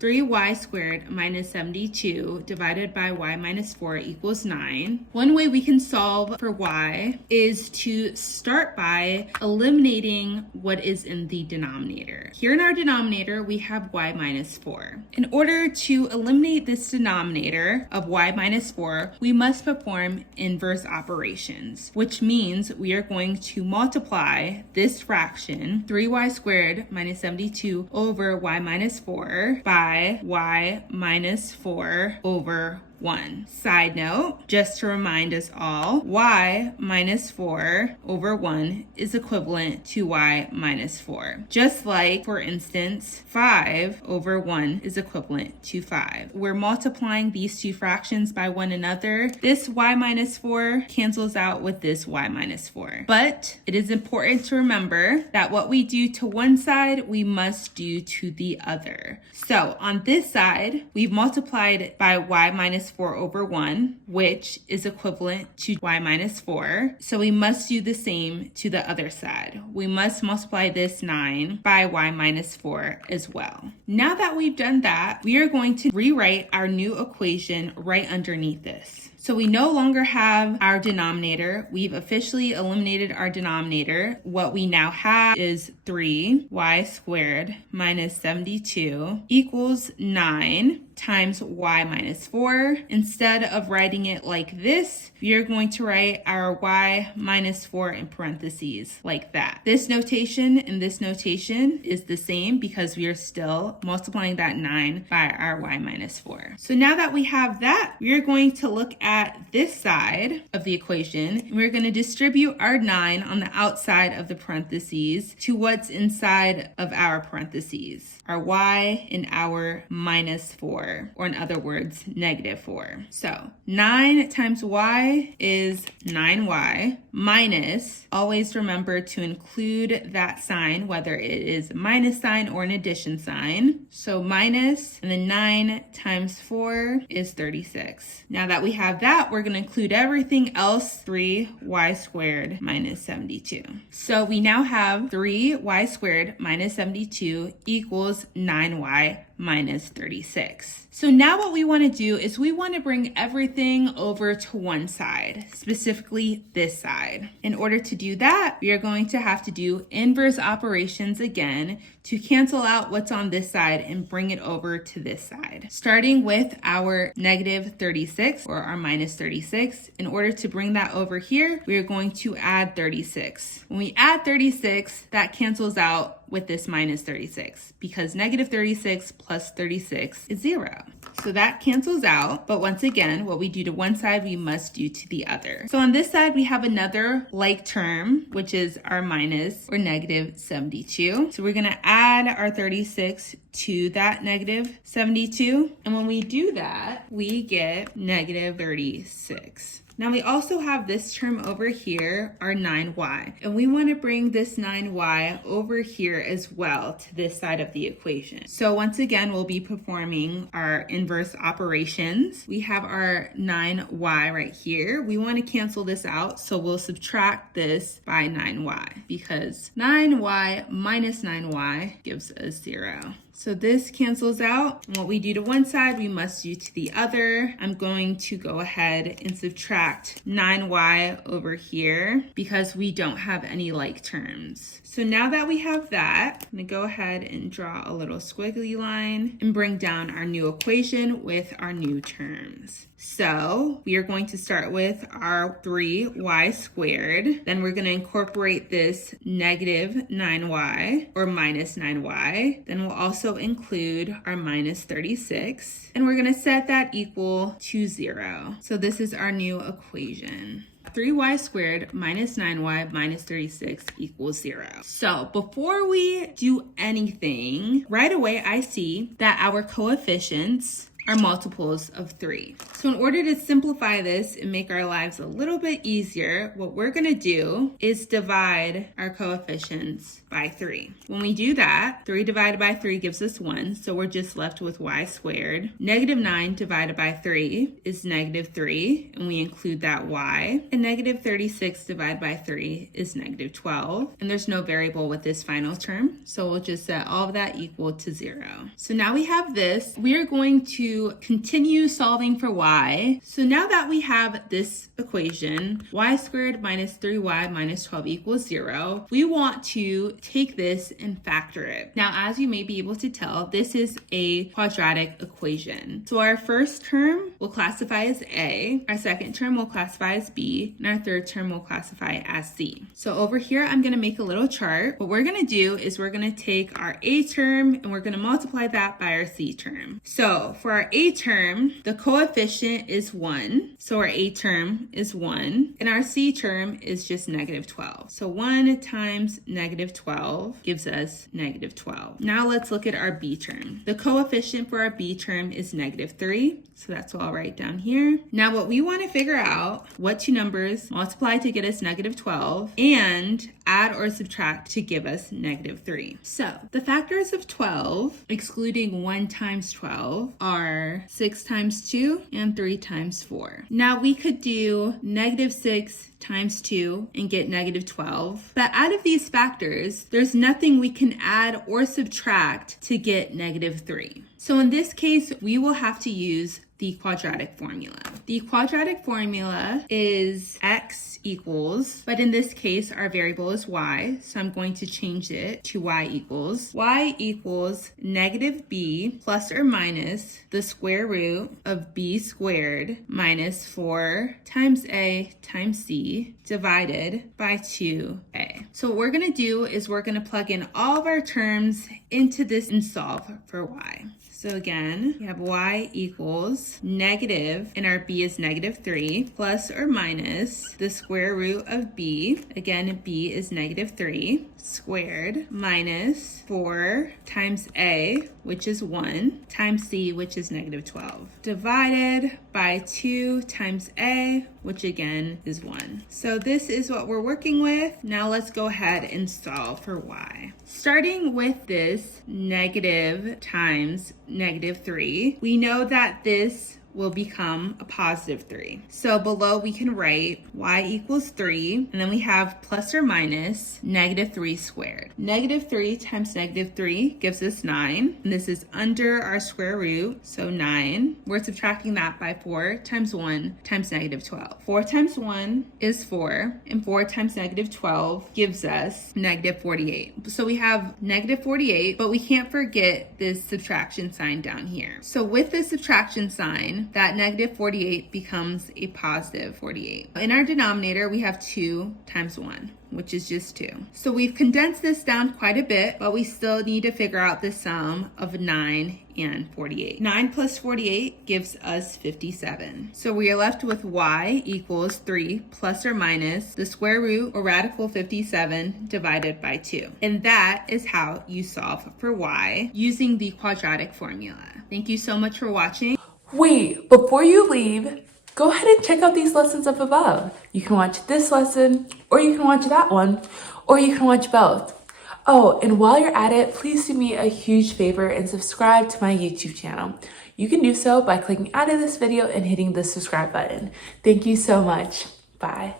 3y squared minus 72 divided by y minus 4 equals 9. One way we can solve for y is to start by eliminating what is in the denominator. Here in our denominator, we have y minus 4. In order to eliminate this denominator of y minus 4, we must perform inverse operations, which means we are going to multiply this fraction, 3y squared minus 72 over y minus 4 by y minus 4 over 1. Side note, just to remind us all, y minus 4 over 1 is equivalent to y minus 4. Just like, for instance, 5 over 1 is equivalent to 5. We're multiplying these two fractions by one another. This y minus 4 cancels out with this y minus 4. But it is important to remember that what we do to one side, we must do to the other. So on this side, we've multiplied by y minus 4 over 1, which is equivalent to y minus 4. So we must do the same to the other side. We must multiply this 9 by y minus 4 as well. Now that we've done that, we are going to rewrite our new equation right underneath this. So we no longer have our denominator. We've officially eliminated our denominator. What we now have is 3y squared minus 72 equals 9 times y minus 4. Instead of writing it like this, we are going to write our y minus 4 in parentheses like that. This notation and this notation is the same because we are still multiplying that 9 by our y minus 4. So now that we have that, we are going to look at this side of the equation, and we're going to distribute our 9 on the outside of the parentheses to what's inside of our parentheses, our y and our minus 4, or in other words, negative 4. So 9 times y is 9y minus, always remember to include that sign, whether it is a minus sign or an addition sign. So minus, and then 9 times 4 is 36. Now that we have that, we're going to include everything else, 3y squared minus 72. So we now have 3y squared minus 72 equals 9y minus 36. So now what we want to do is we want to bring everything over to one side, specifically this side. In order to do that, we are going to have to do inverse operations again to cancel out what's on this side and bring it over to this side. Starting with our negative 36 or our minus 36, in order to bring that over here, we are going to add 36. When we add 36, that cancels out with this minus 36 because negative 36 plus 36 is 0. So that cancels out. But once again, what we do to one side, we must do to the other. So on this side, we have another like term, which is our minus or negative 72. So we're going to add our 36 to that negative 72. And when we do that, we get negative 36. Now we also have this term over here, our 9y, and we want to bring this 9y over here as well to this side of the equation. So once again, we'll be performing our inverse operations. We have our 9y right here. We want to cancel this out, so we'll subtract this by 9y because 9y minus 9y gives us 0. So this cancels out. And what we do to one side, we must do to the other. I'm going to go ahead and subtract 9y over here because we don't have any like terms. So now that we have that, I'm gonna go ahead and draw a little squiggly line and bring down our new equation with our new terms. So we are going to start with our 3y squared. Then we're going to incorporate this negative 9y or minus 9y. Then we'll also include our minus 36. And we're going to set that equal to 0. So this is our new equation. 3y squared minus 9y minus 36 equals 0. So before we do anything, right away I see that our coefficients are multiples of 3. So in order to simplify this and make our lives a little bit easier, what we're going to do is divide our coefficients by 3. When we do that, 3 divided by 3 gives us 1, so we're just left with y squared. Negative 9 divided by 3 is negative 3, and we include that y. And negative 36 divided by 3 is negative 12. And there's no variable with this final term, so we'll just set all of that equal to 0. So now we have this. We are going to continue solving for y. So now that we have this equation, y squared minus 3y minus 12 equals 0, we want to take this and factor it. Now, as you may be able to tell, this is a quadratic equation. So our first term will classify as A, our second term will classify as B, and our third term will classify as C. So over here, I'm going to make a little chart. What we're going to do is we're going to take our A term and we're going to multiply that by our C term. So for our A term, the coefficient is 1. So our A term is 1, and our C term is just negative 12. So 1 times negative 12 gives us negative 12. Now let's look at our B term. The coefficient for our B term is negative 3. So that's what I'll write down here. Now what we want to figure out, what two numbers multiply to get us negative 12 and add or subtract to give us negative 3. So the factors of 12, excluding 1 times 12, are 6 times 2 and 3 times 4. Now we could do negative 6 times 2 and get negative 12. But out of these factors, there's nothing we can add or subtract to get negative 3. So in this case, we will have to use the quadratic formula. The quadratic formula is x equals, but in this case, our variable is y, so I'm going to change it to y equals negative b plus or minus the square root of b squared minus 4 times a times c divided by 2a. So what we're going to do is we're going to plug in all of our terms into this and solve for y. So again, we have y equals negative, and our b is negative 3, plus or minus the square root of b, again, b is negative 3, squared, minus 4 times a, which is 1, times c, which is negative 12, divided by 2 times a, which again is 1. So this is what we're working with. Now let's go ahead and solve for y. Starting with this negative times negative 3, we know that this will become a positive 3. So below we can write y equals 3, and then we have plus or minus negative 3 squared. Negative 3 times negative 3 gives us 9, and this is under our square root, so 9. We're subtracting that by 4 times 1 times negative 12. 4 times 1 is 4, and 4 times negative 12 gives us negative 48. So we have negative 48, but we can't forget this subtraction sign down here. So with this subtraction sign, that negative 48 becomes a positive 48. In our denominator, we have 2 times 1, which is just 2. So we've condensed this down quite a bit, but we still need to figure out the sum of 9 and 48. 9 plus 48 gives us 57. So we are left with y equals 3 plus or minus the square root or radical 57 divided by 2. And that is how you solve for y using the quadratic formula. Thank you so much for watching. Wait, before you leave, go ahead and check out these lessons up above. You can watch this lesson, or you can watch that one, or you can watch both. Oh, and while you're at it, please do me a huge favor and subscribe to my YouTube channel. You can do so by clicking out of this video and hitting the subscribe button. Thank you so much. Bye.